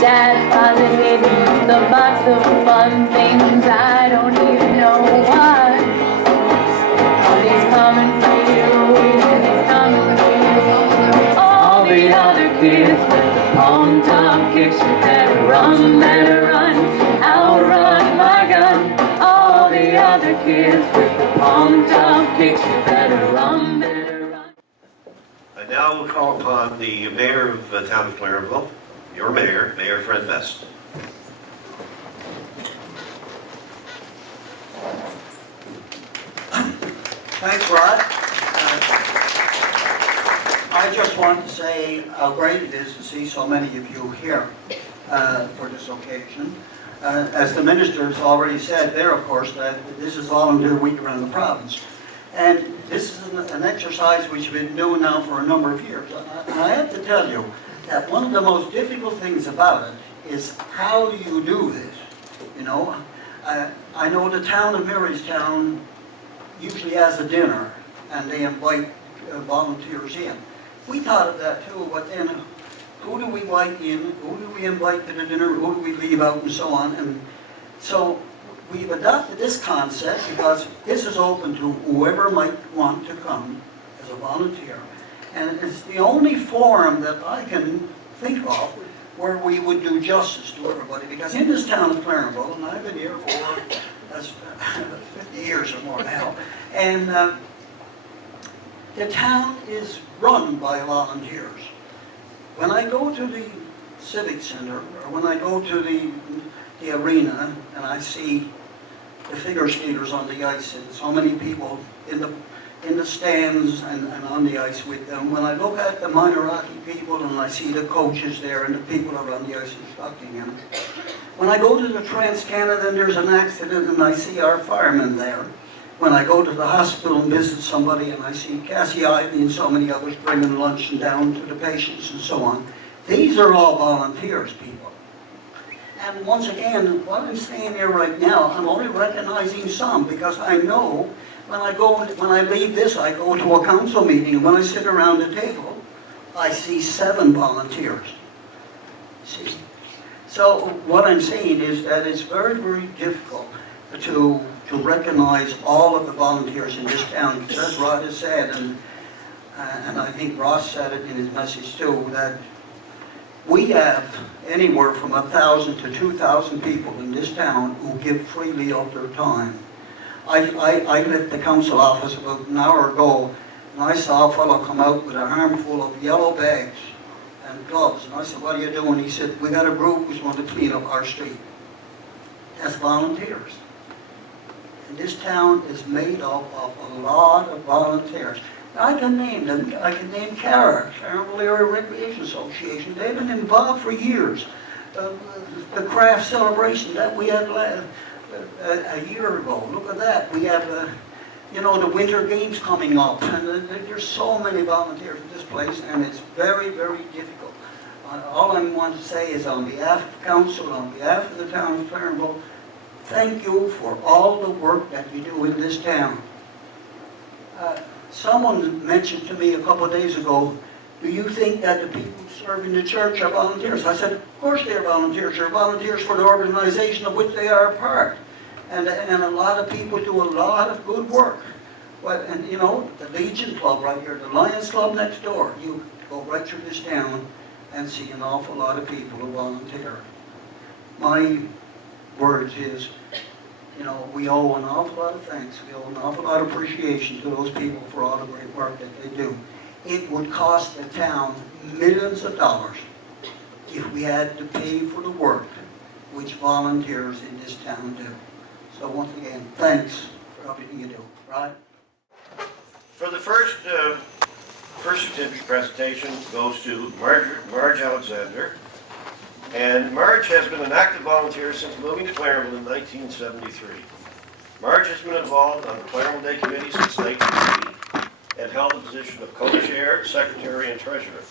Dad positive the box of fun things I don't even know why. All these coming for you, he's coming for you. All the other kids with the palm top kicks, you better run, outrun my gun. All the other kids with the palm top kicks, you better run, I now will call upon the mayor of the town of Clarenville, your mayor, Mayor Fred Best. Thanks, Rod. I just want to say how great it is to see so many of you here for this occasion. As the minister has already said there, of course, that this is Volunteer Week around the province. And this is an exercise which we've been doing now for a number of years. And I have to tell you that one of the most difficult things about it is how do you do this? You know, I know the town of Marystown usually has a dinner and they invite volunteers in. We thought of that too, but then who do we invite in, who do we invite to the dinner, who do we leave out and so on. And so we've adopted this concept because this is open to whoever might want to come as a volunteer. And it's the only forum that I can think of where we would do justice to everybody. Because in this town of Clarenville, and I've been here for 50 years or more now, and the town is run by volunteers. When I go to the Civic Center, or when I go to the arena, and I see the figure skaters on the ice, and so many people in the stands and on the ice with them. When I look at the minor hockey people and I see the coaches there and the people that are on the ice instructing them. When I go to the Trans-Canada and there's an accident and I see our firemen there. When I go to the hospital and visit somebody and I see Cassie and so many others bringing lunch and down to the patients and so on. These are all volunteers, people. And once again, what I'm saying here right now, I'm only recognizing some because I know when I leave this, I go to a council meeting, and when I sit around the table, I see 7 volunteers. See? So what I'm saying is that it's very, very difficult to recognize all of the volunteers in this town, because as Rod has said, and I think Ross said it in his message too, that we have anywhere from 1,000 to 2,000 people in this town who give freely of their time. I left the council office about an hour ago, and I saw a fellow come out with a armful of yellow bags and gloves, and I said, "What are you doing?" He said, "We got a group who's going to clean up our street." That's volunteers. And this town is made up of a lot of volunteers. I can name them. I can name Clara Area Recreation Association. They've been involved for years. The craft celebration that we had a year ago. Look at that. We have, the Winter Games coming up. And there's so many volunteers in this place, and it's very, very difficult. All I want to say is on behalf of the council, on behalf of the town of Clarenville, thank you for all the work that you do in this town. Someone mentioned to me a couple of days ago, do you think that the people who serve in the church are volunteers? I said, of course they are volunteers. They're volunteers for the organization of which they are a part. And a lot of people do a lot of good work. And the Legion Club right here, the Lions Club next door, you go right through this town and see an awful lot of people who volunteer. My words is, we owe an awful lot of thanks. We owe an awful lot of appreciation to those people for all the great work that they do. It would cost the town millions of dollars if we had to pay for the work which volunteers in this town do. So once again, thanks for everything you do. Right? For the first certificate presentation goes to Marge Alexander. And Marge has been an active volunteer since moving to Clarenville in 1973. Marge has been involved on the Clarenville Day Committee since 1980 and held the position of co-chair, secretary, and treasurer.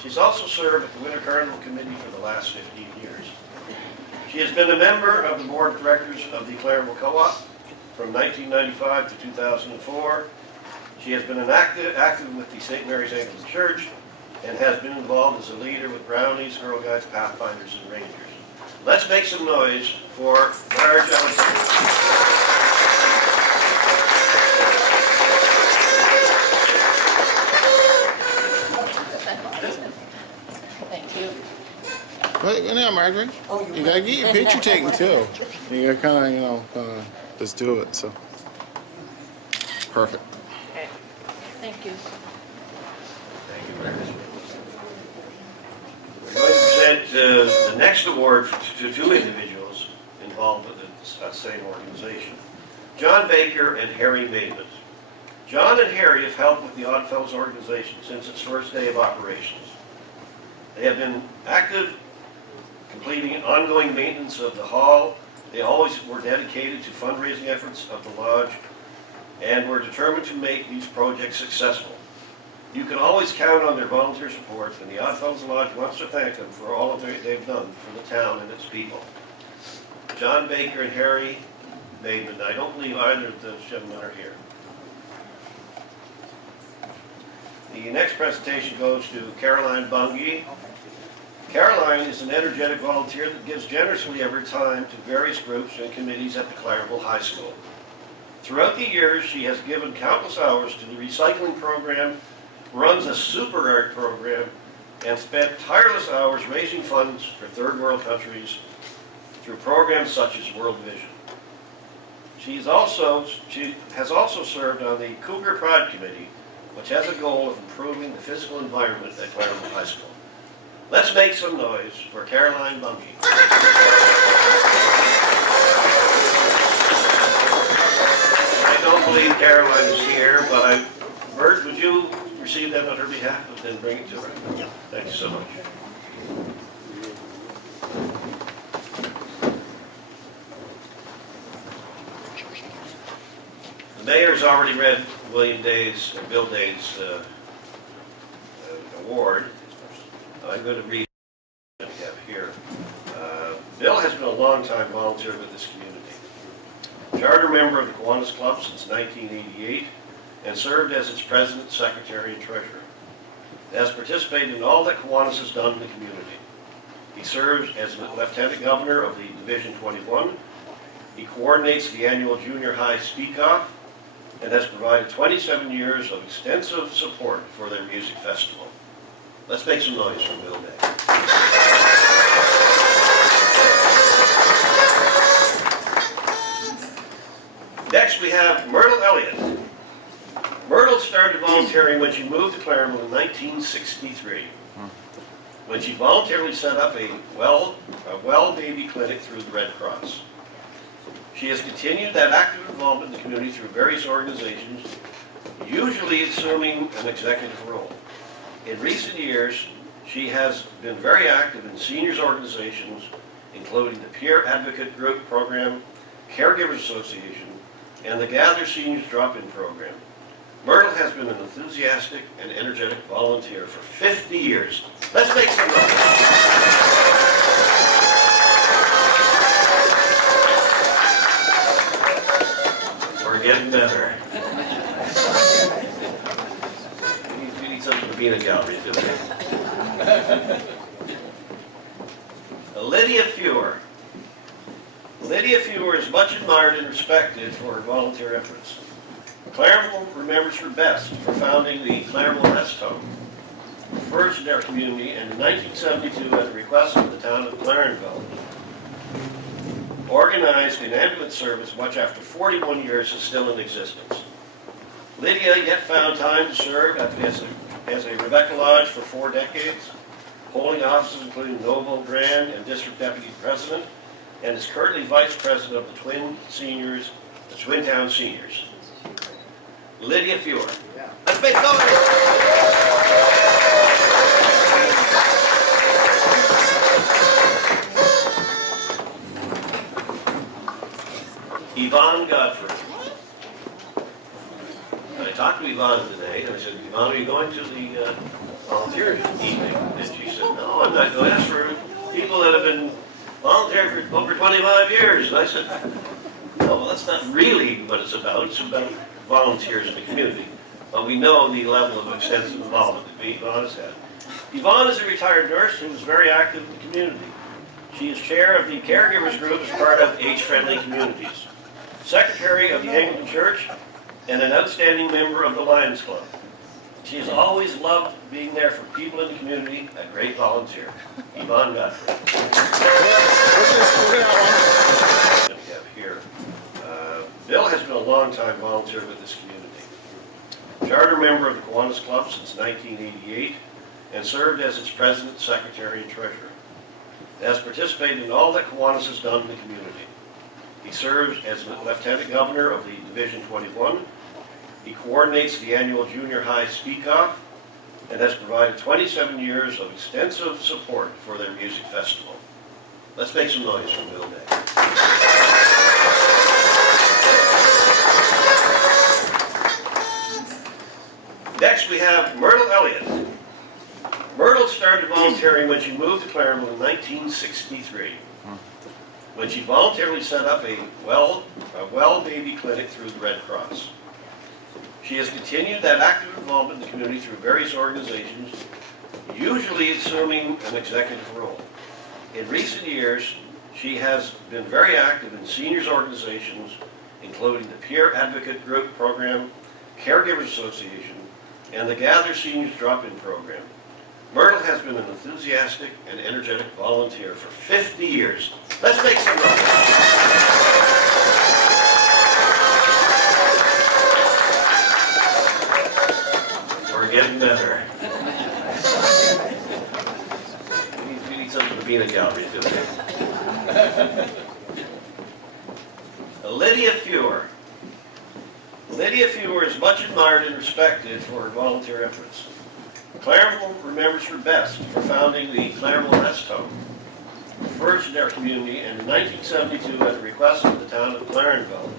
She's also served at the Winter Carnival Committee for the last 15 years. She has been a member of the board of directors of the Clarenville Co-op from 1995 to 2004. She has been active with the St. Mary's Anglican Church and has been involved as a leader with Brownies, Girl Guides, Pathfinders, and Rangers. Let's make some noise for Marge Alexander. Thank you. Wait now, Margaret. You gotta get your picture taken too. You gotta kind of, just do it. So perfect. Okay. Thank you. Thank you very much. We're going to present the next award to two individuals involved with the same organization, John Baker and Harry Mavis. John and Harry have helped with the Oddfellows organization since its first day of operations. They have been active, completing ongoing maintenance of the hall. They always were dedicated to fundraising efforts of the lodge and were determined to make these projects successful. You can always count on their volunteer support, and the Oddfellows Lodge wants to thank them for all they've done for the town and its people. John Baker and Harry Maven, I don't believe either of those gentlemen are here. The next presentation goes to Caroline Bungie. Caroline is an energetic volunteer that gives generously of her time to various groups and committees at the Clareville High School. Throughout the years, she has given countless hours to the recycling program, runs a super art program, and spent tireless hours raising funds for third world countries through programs such as World Vision. She has also served on the Cougar Pride Committee, which has a goal of improving the physical environment at Clareville High School. Let's make some noise for Caroline Bungie. I don't believe Caroline is here, but Bert, would you receive that on her behalf and then bring it to her? Yeah. Thank you so much. The mayor's already read William Day's and Bill Day's award. I'm going to read what we have here. Bill has been a long-time volunteer with this community. Charter member of the Kiwanis Club since 1988 and served as its president, secretary, and treasurer. Has participated in all that Kiwanis has done in the community. He serves as lieutenant governor of the Division 21. He coordinates the annual junior high speak-off and has provided 27 years of extensive support for their music festival. Let's make some noise for Bill Day. Next we have Myrtle Elliot. Myrtle started volunteering when she moved to Clareville in 1963, when she voluntarily set up a well baby clinic through the Red Cross. She has continued that active involvement in the community through various organizations, usually assuming an executive role. In recent years, she has been very active in seniors organizations, including the Peer Advocate Group Program, Caregivers Association, and the Gather Seniors Drop-In Program. Myrtle has been an enthusiastic and energetic volunteer for 50 years. Let's make some noise. We're getting better. We need something to be in a gallery to do it. Lydia Fewer. Lydia Fewer is much admired and respected for her volunteer efforts. Clareville remembers her best for founding the Clareville Rest Home, first in our community, and in 1972, at the request of the town of Clarenville, organized an ambulance service much after 41 years is still in existence. Lydia yet found time to serve as a Rebecca Lodge for 4 decades, holding offices including Noble Grand and District Deputy President, and is currently Vice President of the Twin Town Seniors. Lydia Fewer. Yeah. Let's make noise. Yvonne Godfrey. I talked to Yvonne today, and I said, Yvonne, are you going to the volunteer evening? And she said, no, I'm not going. That's for people that have been volunteering for over 25 years. And I said, no, well, that's not really what it's about. It's about volunteers in the community. But we know the level of extensive involvement that Yvonne has had. Yvonne is a retired nurse who is very active in the community. She is chair of the caregivers group as part of Age-Friendly Communities, secretary of the Anglican Church, and an outstanding member of the Lions Club. She has always loved being there for people in the community, a great volunteer. Yvonne Godfrey. That we have here. Bill has been a long-time volunteer with this community. Charter member of the Kiwanis Club since 1988 and served as its president, secretary, and treasurer. Has participated in all that Kiwanis has done in the community. He serves as lieutenant governor of the Division 21. He coordinates the annual junior high speak-off and has provided 27 years of extensive support for their music festival. Let's make some noise for Bill Day. Next we have Myrtle Elliot. Myrtle started volunteering when she moved to Claremont in 1963, when she voluntarily set up a well baby clinic through the Red Cross. She has continued that active involvement in the community through various organizations, usually assuming an executive role. In recent years, she has been very active in seniors organizations, including the Peer Advocate Group Program, Caregivers Association, and the Gather Seniors Drop-In Program. Myrtle has been an enthusiastic and energetic volunteer for 50 years. Let's make some noise. We're getting better. We need something to be in a gallery to do. Lydia Fewer. Lydia Fewer is much admired and respected for her volunteer efforts. Claremont remembers her best for founding the Claremont Rest Home, first in our community, and in 1972, at the request of the town of Clarenville,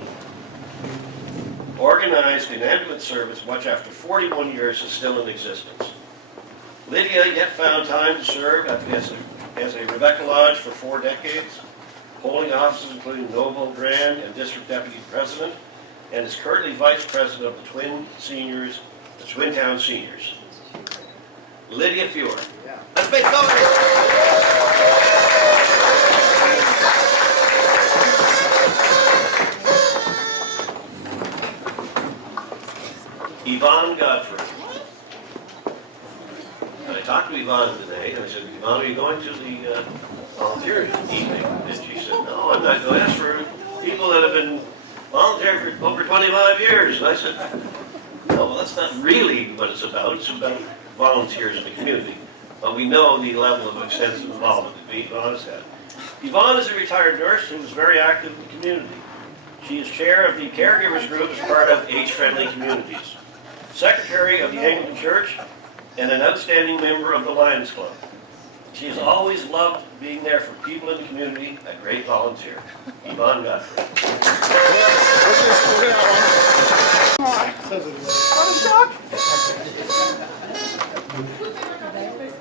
organized an ambulance service much after 41 years is still in existence. Lydia yet found time to serve as a Rebecca Lodge for 4 decades, holding offices including Noble Grand and District Deputy President, and is currently Vice President of the Twin Town Seniors. Lydia Fewer. Yeah. Let's make noise. Yvonne Godfrey. I talked to Yvonne today, and I said, Yvonne, are you going to the volunteer evening? And she said, no, I'm not going to ask for people that have been volunteering for over 25 years. And I said, no, well, that's not really what it's about. It's about volunteers in the community. But we know the level of extensive involvement that Yvonne has had. Yvonne is a retired nurse who is very active in the community. She is chair of the caregivers group as part of Age-Friendly Communities, secretary of the Anglican Church, and an outstanding member of the Lions Club. She has always loved being there for people in the community, a great volunteer. Yvonne Godfrey.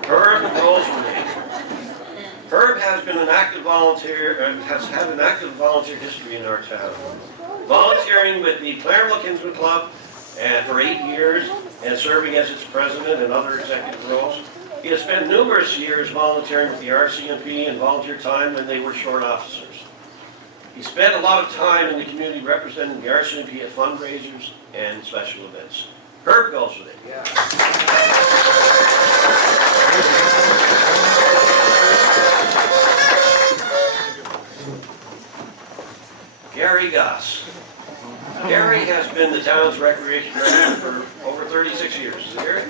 Herb Rosalie. Herb has been an active volunteer, has had an active volunteer history in our town. Volunteering with the Claremont Kinsman Club for 8 years and serving as its president and other executive roles. He has spent numerous years volunteering with the RCMP and volunteer time when they were short officers. He spent a lot of time in the community representing the RCMP at fundraisers and special events. Herb goes with it. Yeah. Gary Goss. Gary has been the town's recreation director for over 36 years. Is it Gary?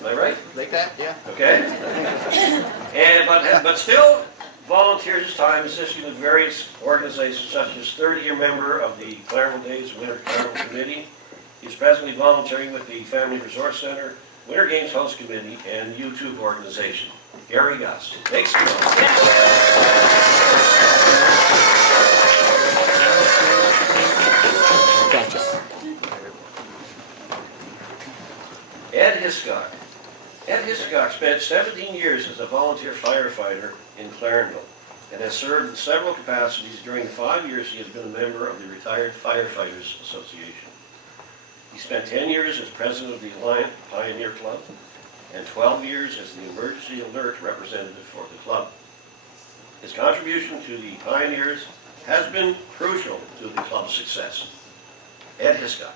Am I right? Like that, yeah. Okay. But still volunteers his time assisting with various organizations such as 30-year member of the Claremont Days Winter Claremont Committee. He's presently volunteering with the Family Resource Center, Winter Games Host Committee, and YouTube organization. Gary Goss. Make some noise. Gotcha. Ed Hiscock. Ed Hiscock spent 17 years as a volunteer firefighter in Clarenville and has served in several capacities during the 5 years he has been a member of the Retired Firefighters Association. He spent 10 years as president of the Alliant Pioneer Club and 12 years as the emergency alert representative for the club. His contribution to the pioneers has been crucial to the club's success. Edna Scott.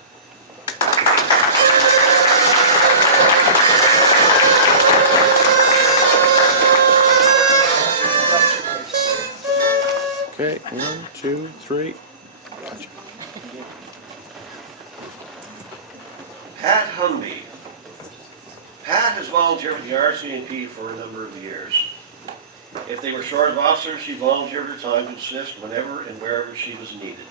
Okay, 1, 2, 3. Gotcha. Pat Humby. Pat has volunteered with the RCMP for a number of years. If they were short of officers, she volunteered her time to assist whenever and wherever she was needed.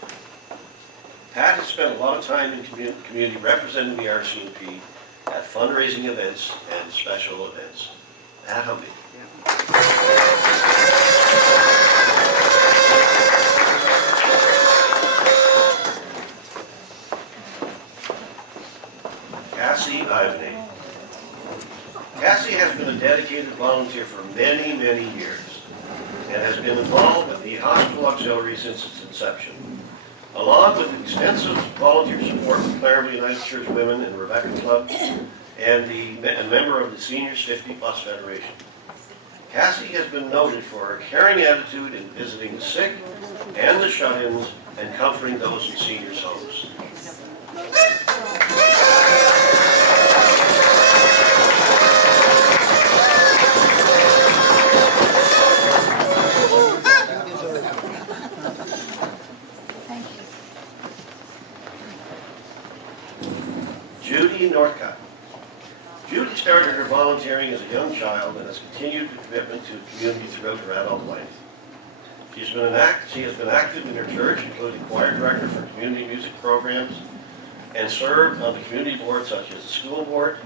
Pat has spent a lot of time in community representing the RCMP at fundraising events and special events. Pat Humby. Cassie Yvonnie. Cassie has been a dedicated volunteer for many, many years and has been involved with the hospital auxiliary since its inception. Along with extensive volunteer support from Claremont United Church Women and Rebecca Club and a member of the Seniors 50 Plus Federation. Cassie has been noted for her caring attitude in visiting the sick and the shut-ins and comforting those in seniors' homes. Judy Northcott. Judy started her volunteering as a young child and has continued her commitment to the community throughout her adult life. She has been active in her church, including choir director for community music programs, and served on the community boards such as the School Board,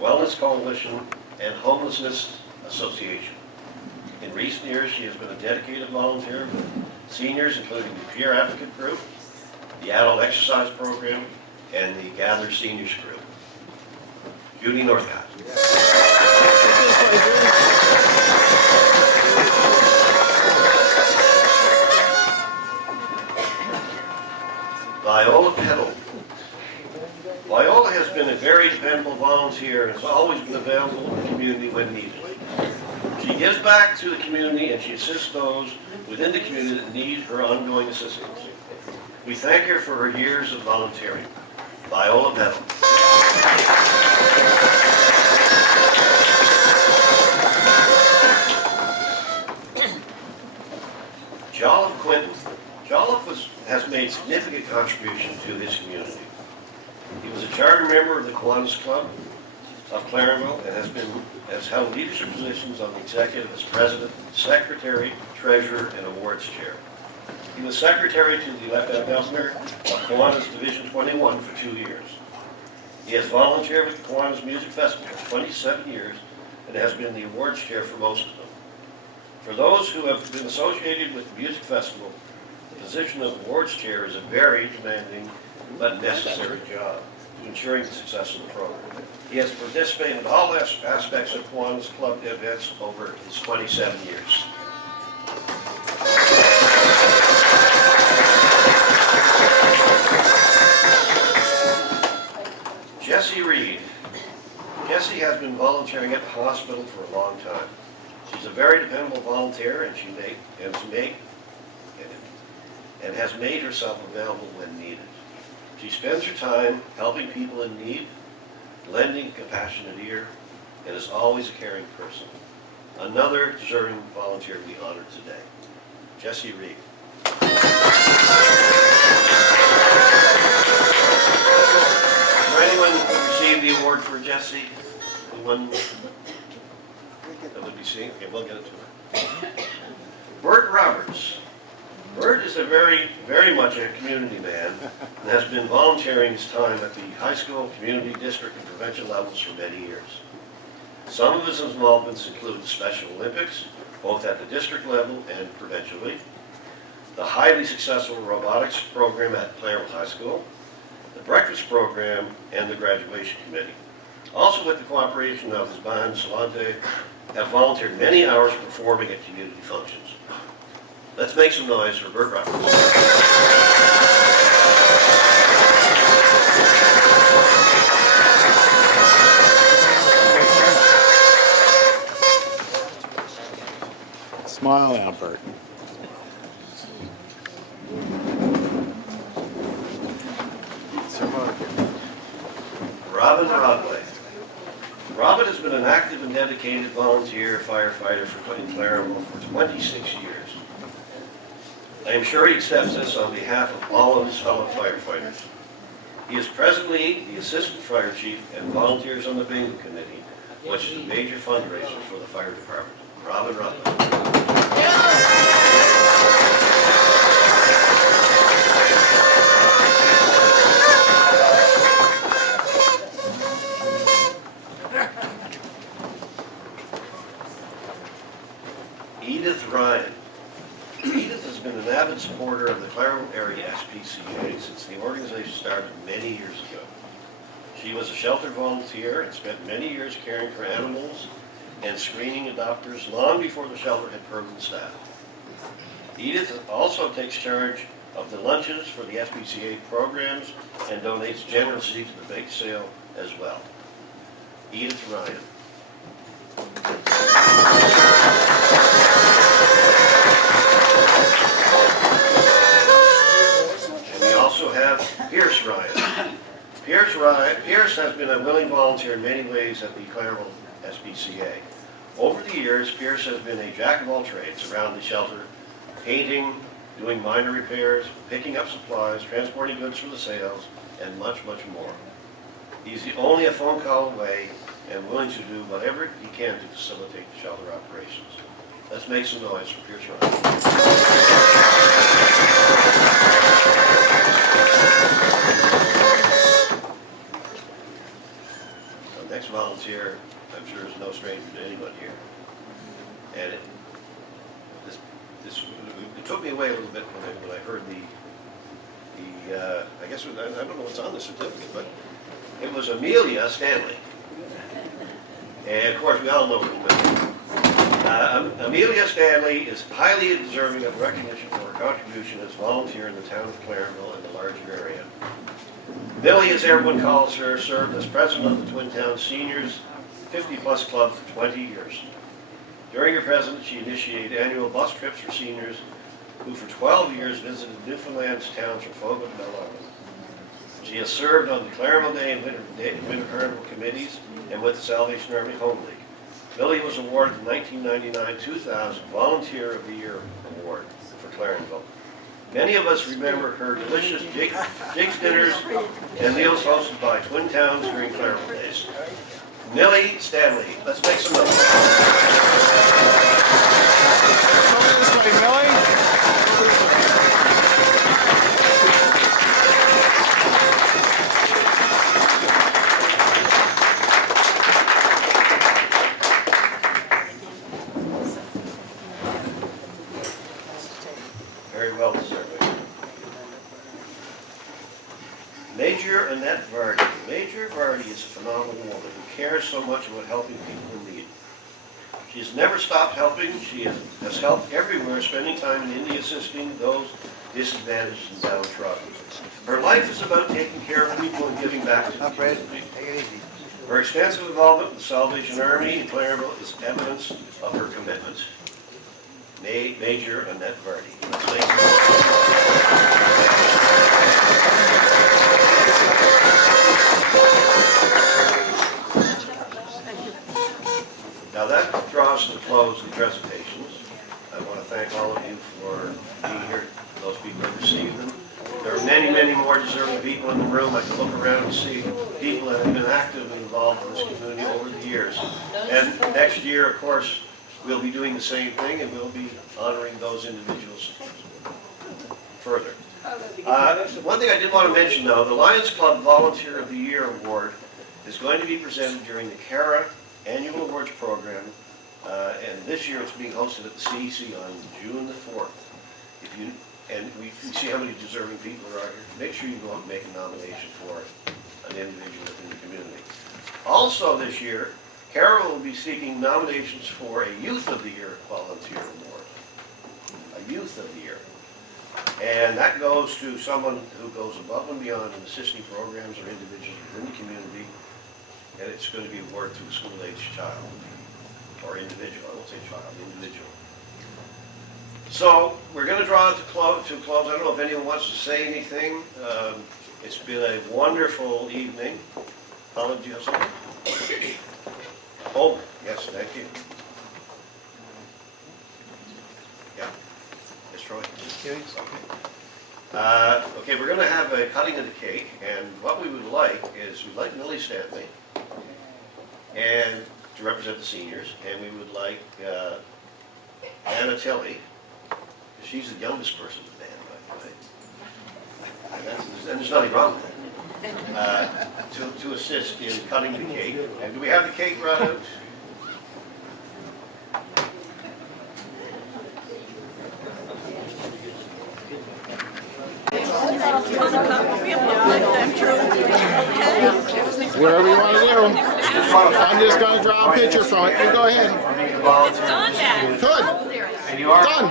Wellness Coalition, and Homelessness Association. In recent years, she has been a dedicated volunteer with seniors, including the Peer Advocate Group, the Adult Exercise Program, and the Gather Seniors Group. Judy Northcott. Viola Peddle. Viola has been a very dependable volunteer and has always been available in the community when needed. She gives back to the community and she assists those within the community that need her ongoing assistance. We thank her for her years of volunteering. Viola Peddle. Jolliffe Quinton. Jolliffe has made significant contribution to his community. He was a charter member of the Kiwanis Club of Clarenville and has held leadership positions on the executive as president, secretary, treasurer, and awards chair. He was secretary to the Lieutenant Governor of Kiwanis Division 21 for 2 years. He has volunteered with the Kiwanis Music Festival for 27 years and has been the awards chair for most of them. For those who have been associated with the music festival, the position of awards chair is a very demanding but necessary job to ensuring the success of the program. He has participated in all aspects of Kiwanis Club events over his 27 years. Jessie Reed. Jessie has been volunteering at the hospital for a long time. She's a very dependable volunteer and has made herself available when needed. She spends her time helping people in need, lending a compassionate ear, and is always a caring person. Another deserving volunteer to be honored today. Jessie Reed. For anyone who received the award for Jessie, anyone that would be seen? Okay, we'll get it to her. Bert Roberts. Bert is a very much a community man and has been volunteering his time at the high school, community, district, and provincial levels for many years. Some of his involvements include the Special Olympics, both at the district level and provincially, the highly successful robotics program at Claremont High School, the breakfast program, and the graduation committee. Also with the cooperation of his band, Salante, have volunteered many hours performing at community functions. Let's make some noise for Bert Roberts. Smile now, Bert. Robin Rodway. Robin has been an active and dedicated volunteer firefighter in Claremont for 26 years. I am sure he accepts this on behalf of all of his fellow firefighters. He is presently the assistant fire chief and volunteers on the bingo committee, which is a major fundraiser for the fire department. Robin Rodway. Edith Ryan. Edith has been an avid supporter of the Claremont area SPCA since the organization started many years ago. She was a shelter volunteer and spent many years caring for animals and screening adopters long before the shelter had permanent staff. Edith also takes charge of the lunches for the SPCA programs and donates generously to the bake sale as well. Edith Ryan. Also have Pierce Ryan. Pierce has been a willing volunteer in many ways at the Claremont SPCA. Over the years, Pierce has been a jack of all trades around the shelter, painting, doing minor repairs, picking up supplies, transporting goods for the sales, and much, much more. He's only a phone call away and willing to do whatever he can to facilitate the shelter operations. Let's make some noise for Pierce Ryan. Next volunteer, I'm sure is no stranger to anyone here. And it took me away a little bit when I heard I guess, I don't know what's on the certificate, but it was Amelia Stanley. And of course, we all know her. Amelia Stanley is highly deserving of recognition for her contribution as volunteer in the town of Claremont and the larger area. Millie, as everyone calls her, served as president of the Twin Towns Seniors 50-plus Club for 20 years. During her presidency, she initiated annual bus trips for seniors who for 12 years visited Newfoundland's towns from Fogo to Mel Island. She has served on the Claremont Day and Winter Carnival committees and with the Salvation Army Home League. Millie was awarded the 1999-2000 Volunteer of the Year Award for Clarenville. Many of us remember her delicious jigs dinners and meals hosted by Twin Towns during Claremont Days. Millie Stanley, let's make some noise. Over this way, Millie. Over this way. Very well deserved. Major Annette Vardy. Major Vardy is a phenomenal woman who cares so much about helping people in need. She has never stopped helping. She has helped everywhere, spending time in India assisting those disadvantaged and downtrodden. Her life is about taking care of people and giving back to the community. Her extensive involvement with the Salvation Army in Claremont is evidence of her commitment. Major Annette Vardy. Now that draws to the close of the presentations. I want to thank all of you for being here, those people who received them. There are many, many more deserving people in the room. I can look around and see people that have been active and involved in this community over the years. And next year, of course, we'll be doing the same thing, and we'll be honoring those individuals further. One thing I did want to mention, though, the Lions Club Volunteer of the Year Award is going to be presented during the CARA Annual Awards Program, and this year it's being hosted at the CEC on June the 4th. And we see how many deserving people there are here. Make sure you go out and make a nomination for an individual within the community. Also this year, CARA will be seeking nominations for a Youth of the Year Volunteer Award. A Youth of the Year. And that goes to someone who goes above and beyond in assisting programs or individuals within the community, and it's going to be awarded to a school-age child, or individual, I won't say child, individual. So we're going to draw it to close. I don't know if anyone wants to say anything. It's been a wonderful evening. Colin, do you have something? Oh, yes, thank you. Yeah. Yes, Troy. Okay, we're going to have a cutting of the cake, and what we would like is we'd like Millie Stanley and to represent the seniors, and we would like Anna Tilley. She's the youngest person in the band, by the way. And there's nothing wrong with that. To assist in cutting the cake. And do we have the cake brought out? Whatever you want to do. I'm just going to draw a picture from it. You go ahead. It's done, Dad. Good. And you are Done.